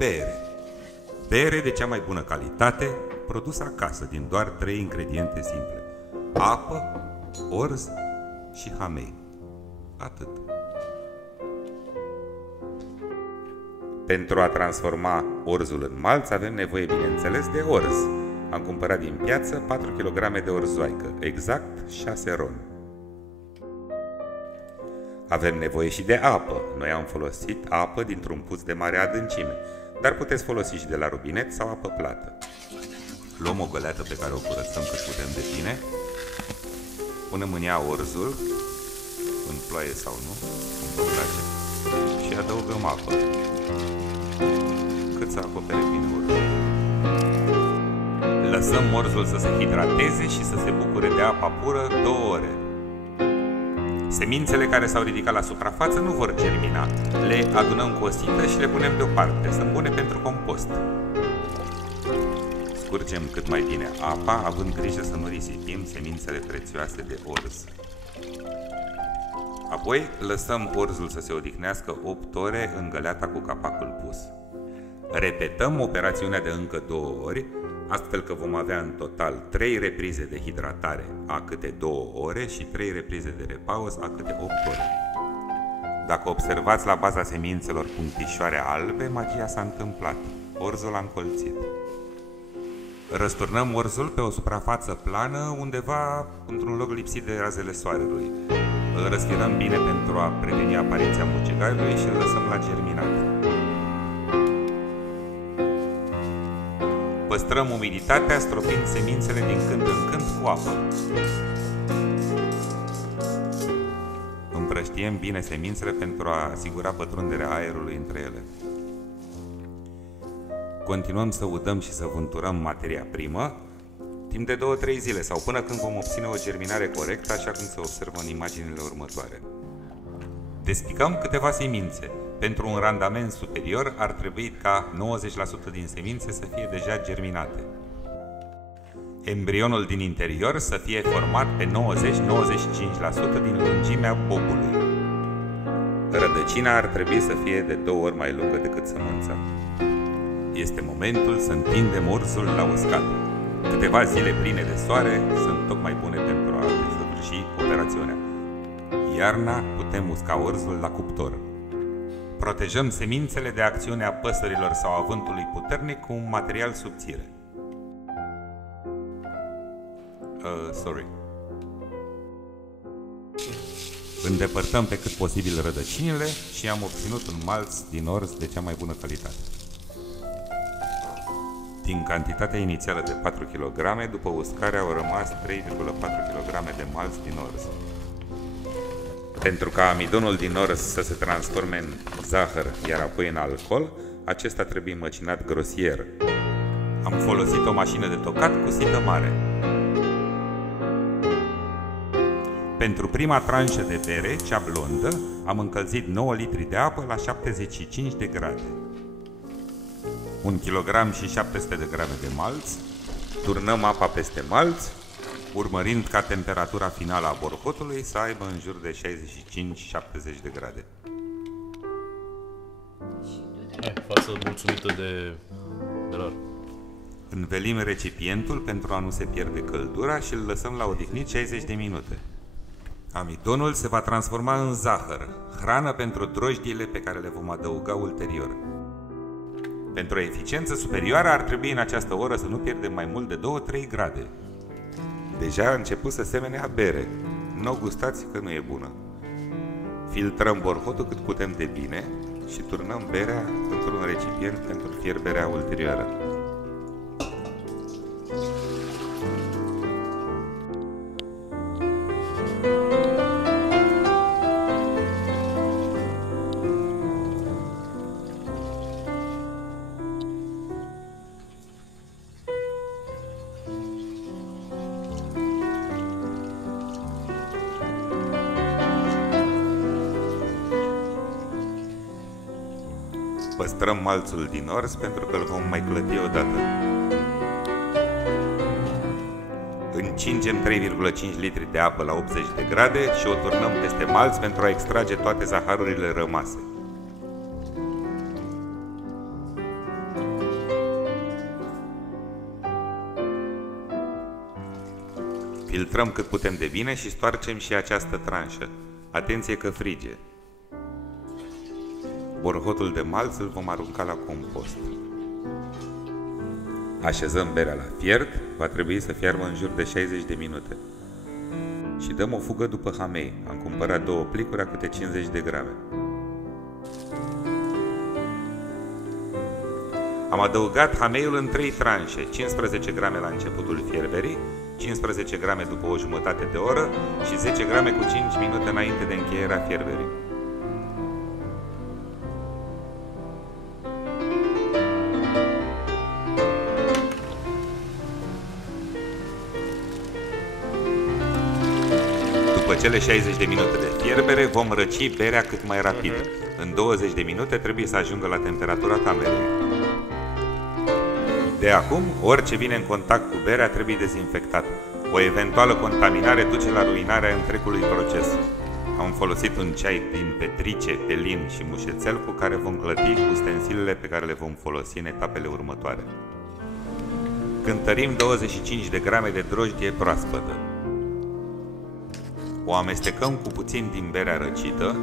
bere. Bere de cea mai bună calitate, produsă acasă din doar 3 ingrediente simple: apă, orz și hamei. Atât. Pentru a transforma orzul în malț avem nevoie, bineînțeles, de orz. Am cumpărat din piață 4 kg de orzoaică, exact 6 ron. Avem nevoie și de apă. Noi am folosit apă dintr-un puț de mare adâncime, dar puteți folosi și de la robinet sau apă plată. Luăm o găleată pe care o curățăm cât putem de bine, punem în ea orzul, în ploaie sau nu, cum vă place, și adăugăm apă, cât să acopere bine orzul. Lăsăm orzul să se hidrateze și să se bucure de apa pură 2 ore. Semințele care s-au ridicat la suprafață nu vor germina. Le adunăm cu o sită și le punem deoparte. Sunt bune pentru compost. Scurgem cât mai bine apa, având grijă să nu risipim semințele prețioase de orz. Apoi lăsăm orzul să se odihnească 8 ore în găleata cu capacul pus. Repetăm operațiunea de încă 2 ori, astfel că vom avea în total 3 reprize de hidratare a câte 2 ore și 3 reprize de repaus a câte 8 ore. Dacă observați la baza semințelor punctișoare albe, magia s-a întâmplat. Orzul a încolțit. Răsturnăm orzul pe o suprafață plană, undeva într-un loc lipsit de razele soarelui. Îl răsfirăm bine pentru a preveni apariția mucegaiului și îl lăsăm la germinat. Păstrăm umiditatea stropind semințele din când în când cu apă. Împrăștiem bine semințele pentru a asigura pătrunderea aerului între ele. Continuăm să udăm și să vânturăm materia primă timp de 2-3 zile sau până când vom obține o germinare corectă, așa cum se observă în imaginile următoare. Despicăm câteva semințe. Pentru un randament superior ar trebui ca 90% din semințe să fie deja germinate. Embrionul din interior să fie format pe 90-95% din lungimea bobului. Rădăcina ar trebui să fie de 2 ori mai lungă decât sămânța. Este momentul să întindem orzul la uscat. Câteva zile pline de soare sunt tocmai bune pentru a desăvârși operațiunea. Iarna putem usca orzul la cuptor. Protejăm semințele de acțiunea păsărilor sau a vântului puternic cu un material subțire. Îndepărtăm pe cât posibil rădăcinile și am obținut un malț din orz de cea mai bună calitate. Din cantitatea inițială de 4 kg, după uscare au rămas 3,4 kg de malț din orz. Pentru ca amidonul din orz să se transforme în zahăr, iar apoi în alcool, acesta trebuie măcinat grosier. Am folosit o mașină de tocat cu sită mare. Pentru prima tranșă de bere, cea blondă, am încălzit 9 litri de apă la 75 de grade. 1 kg și 700 de grame de malț. Turnăm apa peste malț, urmărind ca temperatura finală a borcotului să aibă în jur de 65-70 de grade. Față mulțumită de lor. Învelim recipientul pentru a nu se pierde căldura și îl lăsăm la odihnit 60 de minute. Amidonul se va transforma în zahăr, hrană pentru drojdiile pe care le vom adăuga ulterior. Pentru o eficiență superioară ar trebui în această oră să nu pierdem mai mult de 2-3 grade. Deja a început să semene a bere. Nu o gustați că nu e bună. Filtrăm borhotul cât putem de bine și turnăm berea într-un recipient pentru fierberea ulterioară. Păstrăm malțul din orz pentru că îl vom mai clăti odată. Încingem 3,5 litri de apă la 80 de grade și o turnăm peste malț pentru a extrage toate zaharurile rămase. Filtrăm cât putem de bine și stoarcem și această tranșă. Atenție că frige. Borhotul de malț îl vom arunca la compost. Așezăm berea la fiert, va trebui să fiarbă în jur de 60 de minute. Și dăm o fugă după hamei. Am cumpărat 2 plicuri a câte 50 de grame. Am adăugat hameiul în 3 tranșe, 15 grame la începutul fierberii, 15 grame după o jumătate de oră și 10 grame cu 5 minute înainte de încheierea fierberii. După cele 60 de minute de fierbere, vom răci berea cât mai rapid. În 20 de minute trebuie să ajungă la temperatura camerei. De acum, orice vine în contact cu berea trebuie dezinfectat. O eventuală contaminare duce la ruinarea întregului proces. Am folosit un ceai din petrice, pelin și mușețel cu care vom clăti ustensilele pe care le vom folosi în etapele următoare. Cântărim 25 de grame de drojdie proaspătă. O amestecăm cu puțin din berea răcită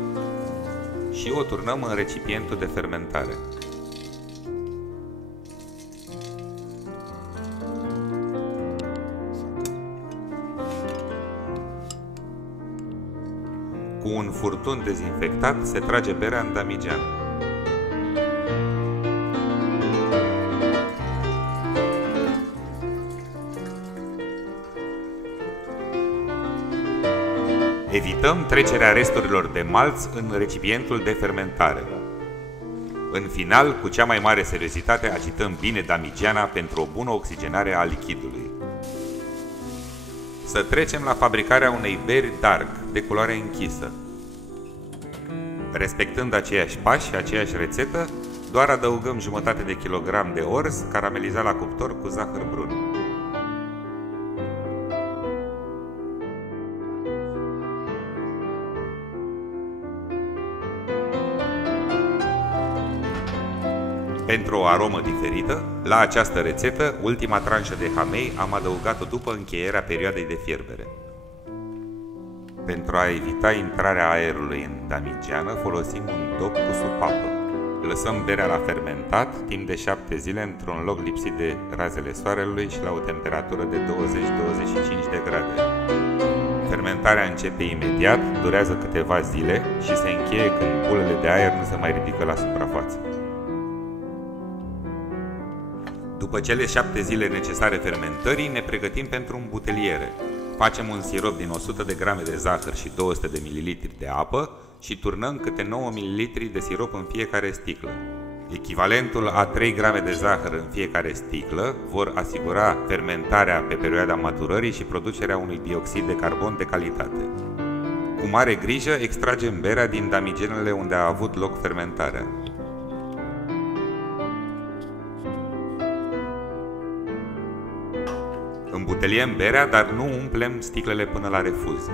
și o turnăm în recipientul de fermentare. Cu un furtun dezinfectat se trage berea în damigeană. Evităm trecerea resturilor de malț în recipientul de fermentare. În final, cu cea mai mare seriozitate, agităm bine damigeana pentru o bună oxigenare a lichidului. Să trecem la fabricarea unei beri dark, de culoare închisă. Respectând aceiași pași și aceeași rețetă, doar adăugăm jumătate de kilogram de orz caramelizat la cuptor cu zahăr brun. Pentru o aromă diferită, la această rețetă, ultima tranșă de hamei am adăugat-o după încheierea perioadei de fierbere. Pentru a evita intrarea aerului în damigeană, folosim un dop cu supapă. Lăsăm berea la fermentat timp de 7 zile într-un loc lipsit de razele soarelui și la o temperatură de 20-25 de grade. Fermentarea începe imediat, durează câteva zile și se încheie când bulele de aer nu se mai ridică la suprafață. După cele 7 zile necesare fermentării, ne pregătim pentru îmbuteliere. Facem un sirop din 100 de grame de zahăr și 200 de ml de apă și turnăm câte 9 ml de sirop în fiecare sticlă. Echivalentul a 3 grame de zahăr în fiecare sticlă vor asigura fermentarea pe perioada maturării și producerea unui dioxid de carbon de calitate. Cu mare grijă extragem berea din damigenele unde a avut loc fermentarea. Îmbuteliem berea, dar nu umplem sticlele până la refuz.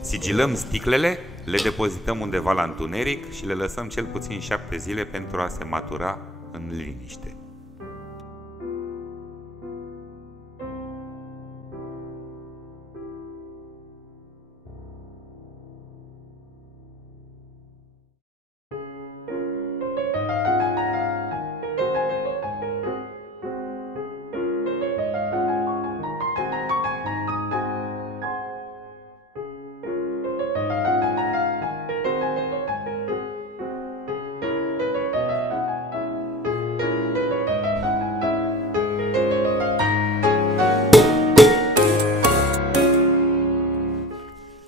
Sigilăm sticlele, le depozităm undeva la întuneric și le lăsăm cel puțin 7 zile pentru a se matura în liniște.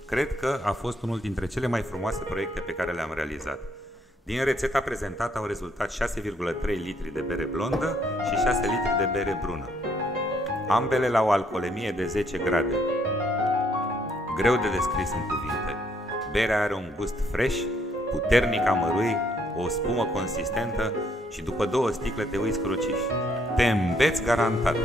Cred că a fost unul dintre cele mai frumoase proiecte pe care le-am realizat. Din rețeta prezentată au rezultat 6,3 litri de bere blondă și 6 litri de bere brună. Ambele la o alcoolemie de 10 grade. Greu de descris în cuvinte. Berea are un gust fresh, puternic amărui, o spumă consistentă și după 2 sticle te uiți cruciși. Te îmbeți garantat!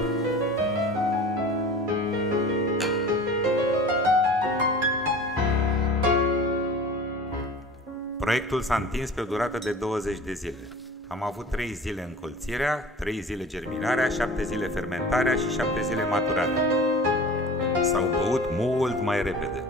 Proiectul s-a întins pe o durată de 20 de zile. Am avut 3 zile încolțirea, 3 zile germinarea, 7 zile fermentarea și 7 zile maturarea. S-au băut mult mai repede.